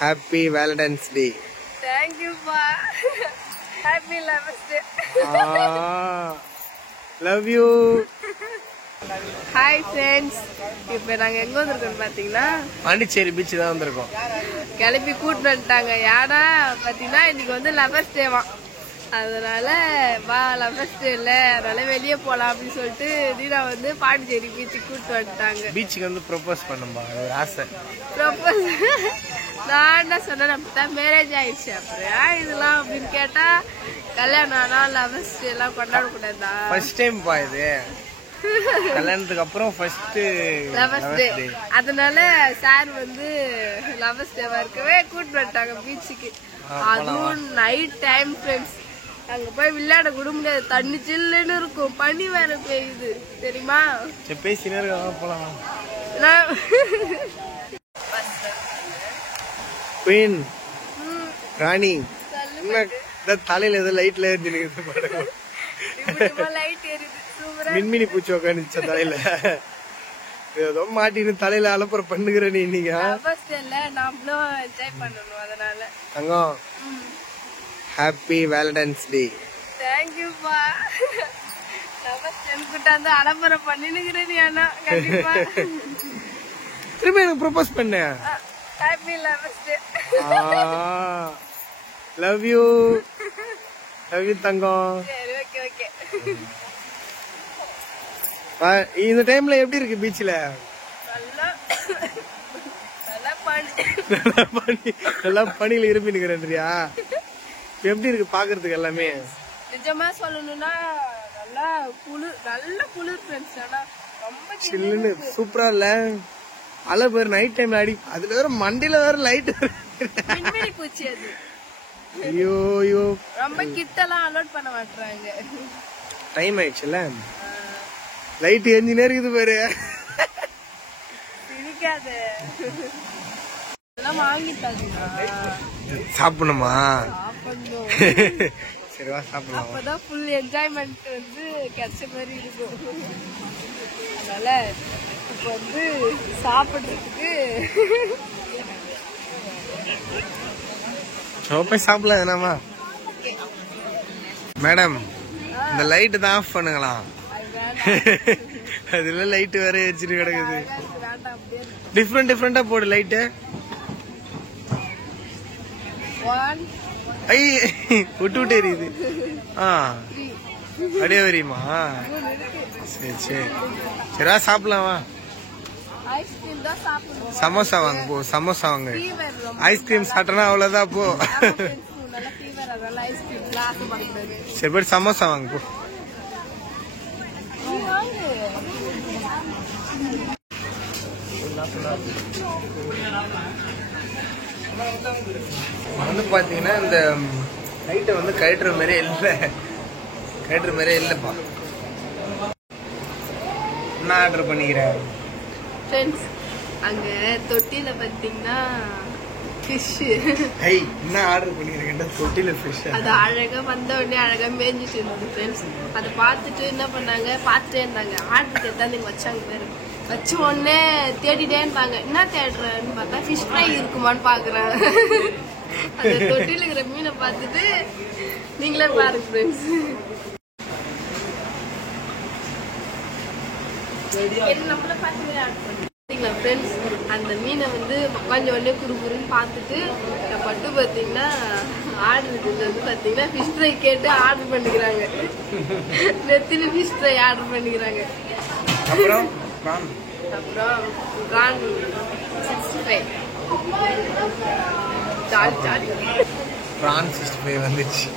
Happy Valentine's Day. Thank you, Pa. Happy Lover's Day. Love you. Hi friends. இப்போ நாங்க எங்க வந்திருக்கோம் பாத்தீங்கன்னா பாண்டிச்சேரி பீச் தான் வந்திருக்கோம். கிளம்பி கூட்டு வந்துட்டாங்க. யாரா பாத்தீங்கன்னா இன்னைக்கு வந்து லவர்ஸ் டேவா. அதனால வா லவர்ஸ் டே இல்ல அதனால வெளியே போலாம் அப்படின்னு சொல்லிட்டு தீனா வந்து பாண்டிச்சேரி பீச்சுக்கு கூட்டு வந்துட்டாங்க. பீச்சுக்கு வந்து ப்ரொபோஸ் பண்ணும்பா ஒரு ஆசை. ப்ரொபோஸ் நான் என்ன சொன்னேன் அப்படித்தான் மேரேஜ் ஆயிடுச்சு அப்புறம் இதெல்லாம் அப்படின்னு கேட்டா கல்யாணம் ஆனா லவர்ஸ் டே எல்லாம் கொண்டாடக்கூடாதா? ஃபர்ஸ்ட் டைம் பா இது கல்யாணத்துக்கு அப்புறம் ஃபர்ஸ்ட் லவர்ஸ் டே. அதனால சார் வந்து லவர்ஸ் டேவா இருக்கவே கூட்டு வந்துட்டாங்க பீச்சுக்கு. அதுவும் நைட் டைம் ஃப்ரெண்ட்ஸ். அங்க போய் விளையாட கூட முடியாது. தண்ணி சில்லுன்னு இருக்கும். பனி வேற பெய்யுது தெரியுமா? சரி பேசினே இருக்க போலாம். குயின் ராணி தலையில ஏதோ லைட்ல எரிஞ்சுன்னு பாருங்க. லைட் எரியுது. மின்மினி பூச்சி உட்காந்துச்சா தலையில ஏதோ மாட்டின்னு தலையில அலப்புற பண்ணுகிற நீ இன்னைக்கு. நாமளும் என்ஜாய் பண்ணணும் அதனால. தங்கம் happy valentine's day. Thank you பா. லவர்ஸ் டே கூட்டாந்து அலப்பற பண்ணினுகிறேன் அண்ணா கண்டிப்பா. திரும்ப எனக்கு ப்ரோபோஸ் பண்ணு. Happy lovers day. Love you. Love you தங்கம். சரி ஓகே ஓகே. இந்த டைம்ல எப்படி இருக்கு பீச்ல? நல்லா பனியில இருப்பி நிக்கிறேன்றியா? எப்படி இருக்கு பாக்குறதுக்கு எல்லாமே? நிஜமா சொல்லணும்னா நல்லா குளிர் ஃப்ரெண்ட்ஸ். ஆனா ரொம்ப சில்லுன்னு சூப்பரா இல்ல? அலை பேர் நைட் டைம்ல அடி. அதுல வேற மண்டையில வேற லைட் மின்மினி பூச்சி அது. ஐயோ ஐயோ ரொம்ப கிட்டலாம் அலோட் பண்ண மாட்டாங்க. டைம் ஆயிடுச்சுல லைட் எரிஞ்சினே இருக்குது பாரு. சிரிக்காது. இதெல்லாம் வாங்கிட்டாங்க. சாப்பிடணுமா? சரி வா சாப்பிடலாம். அப்பதான் ஃபுல் என்ஜாய்மெண்ட் வந்து கிடைச்ச மாதிரி இருக்கும். அதனால இப்ப வந்து சாப்பிடுறதுக்கு போய் சாப்பிடலாம் என்னமா? மேடம் இந்த லைட் தான் ஆஃப் பண்ணுங்களாம். அதுல லைட் வேற எரிச்சிட்டு கிடக்குது. டிஃப்ரெண்டா போடு லைட்டு. ஐ விட்டு எரியுது. அப்படியே வரியுமா? சரி சரி சரிவா சாப்பிடலாம் வா. சமோசா வாங்க போ. சமோசா வாங்க. ஐஸ்கிரீம் சாப்பிட்டனா அவ்வளவுதான் போ. சரி போய் சமோசா வாங்க போ. வந்து பாத்தீங்கன்னா இந்த லைட்டை வந்து கழட்டுற மாதிரியே இல்லப்பா. என்ன ஆர்டர் பண்ணிக்கிறேன் ஃப்ரெண்ட்ஸ்? அங்க தொட்டில பாத்தீங்கன்னா ஃபிஷ். என்ன ஆர்டர் பண்ணிக்கிறேன் தொட்டில ஃபிஷ். அது அழகா வந்த உடனே அழகா மேய்ஞ்சிட்டு இருந்தது ஃப்ரெண்ட்ஸ். அதை பார்த்துட்டு என்ன பண்ணாங்க பார்த்துட்டே இருந்தாங்க. ஆர்டர் எடுத்தாந்து வச்சாங்க பேரு. வச்ச உடனே தேடிட்டே இருந்தாங்க. என்ன தேடுறேன்னு பார்த்தா ஃபிஷ் ஃப்ரை இருக்குமான்னு பாக்குறேன். அந்த தொட்டில இருக்கிற மீனை பார்த்துட்டு நீங்களே பாருங்க ஃப்ரெண்ட்ஸ். நம்மள பார்த்து ஆர்டர் பண்ணீங்களா ஃப்ரெண்ட்ஸ்? அந்த மீனை வந்து உட்காந்து உடனே குறுகுறுன்னு பார்த்துட்டு பட்டு பார்த்தீங்கன்னா ஆர்டருக்கு வந்து பார்த்தீங்கன்னா ஃபிஷ் ஃப்ரை கேட்டு ஆர்டர் பண்ணிக்கிறாங்க. நெத்திலி ஃபிஷ் ஃப்ரை ஆர்டர் பண்ணிக்கிறாங்க. அப்புறம் ப்ரான் 65. ப்ரான் 65 வந்துச்சு.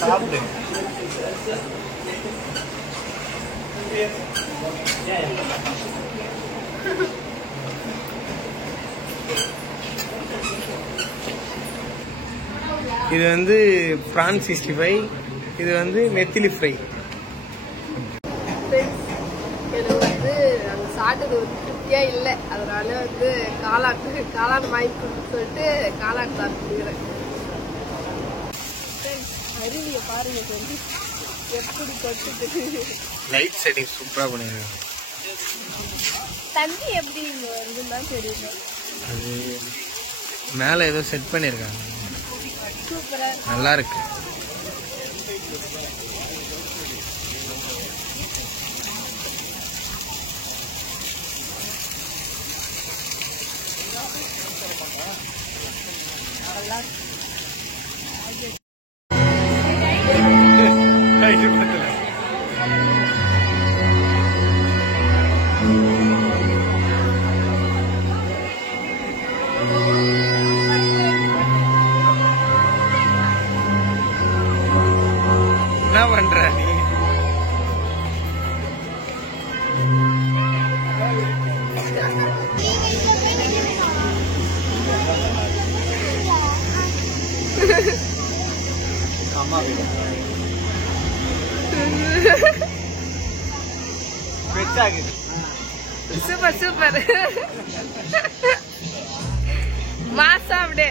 சாப்பிடு. இது வந்து ப்ரான் 65. இது வந்து நெத்திலி ஃப்ரை. சாப்பிட்டது வந்து திருப்தியா இல்லை. அதனால வந்து காளான் வாங்கி கொடுத்து சொல்லிட்டு காளான் சாப்பிட்டுக்கிறேன். அருவியை பாருங்க எப்படி கொட்டுது. லைட் செட்டிங் சூப்பரா பண்ணிருக்காங்க. தண்ணி எப்படி இங்க வருதுன்னு தான் தெரியல. மேல ஏதோ செட் பண்ணிருக்காங்க, நல்லா இருக்கு. என்ன பண்ற நீ? சூப்பர் சூப்பர் மாசா அப்படியே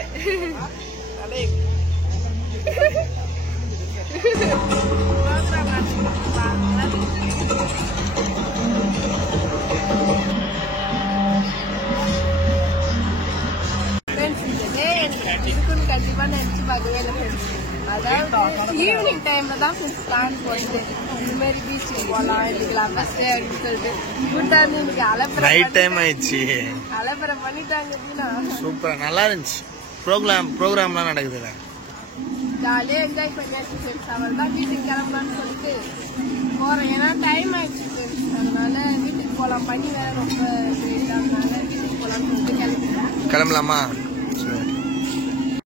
கண்டிப்பா நினைச்சு பார்க்கவே இல்லை. அதாவது ஈவினிங் டைம்ல தான் பிளான் போயிட்டு இந்த மாதிரி பீச்சுக்கு போகலாம் எடுக்கலாம் ஃபர்ஸ்ட் அப்படின்னு சொல்லிட்டு கூட்டா இருந்து இன்னைக்கு நைட் டைம் ஆயிடுச்சு, அலப்பறை பண்ணிட்டாங்க. சூப்பரா நல்லா இருந்துச்சு. ப்ரோக்ராம்லாம் நடக்குதுல்ல, ஜாலியா என்ஜாய் பண்ணியாச்சு ஃப்ரெண்ட்ஸ். அவள் தான் வீட்டுக்கு கிளம்பலான்னு சொல்லிட்டு போறேன், ஏன்னா டைம் ஆயிடுச்சு ஃப்ரெண்ட்ஸ். அதனால வீட்டுக்கு போகலாம், பண்ணி வேற ரொம்ப அதனால வீட்டுக்கு போகலான்னு சொல்லிட்டு கிளம்பிட்டேன். கிளம்பலாமா? சரி.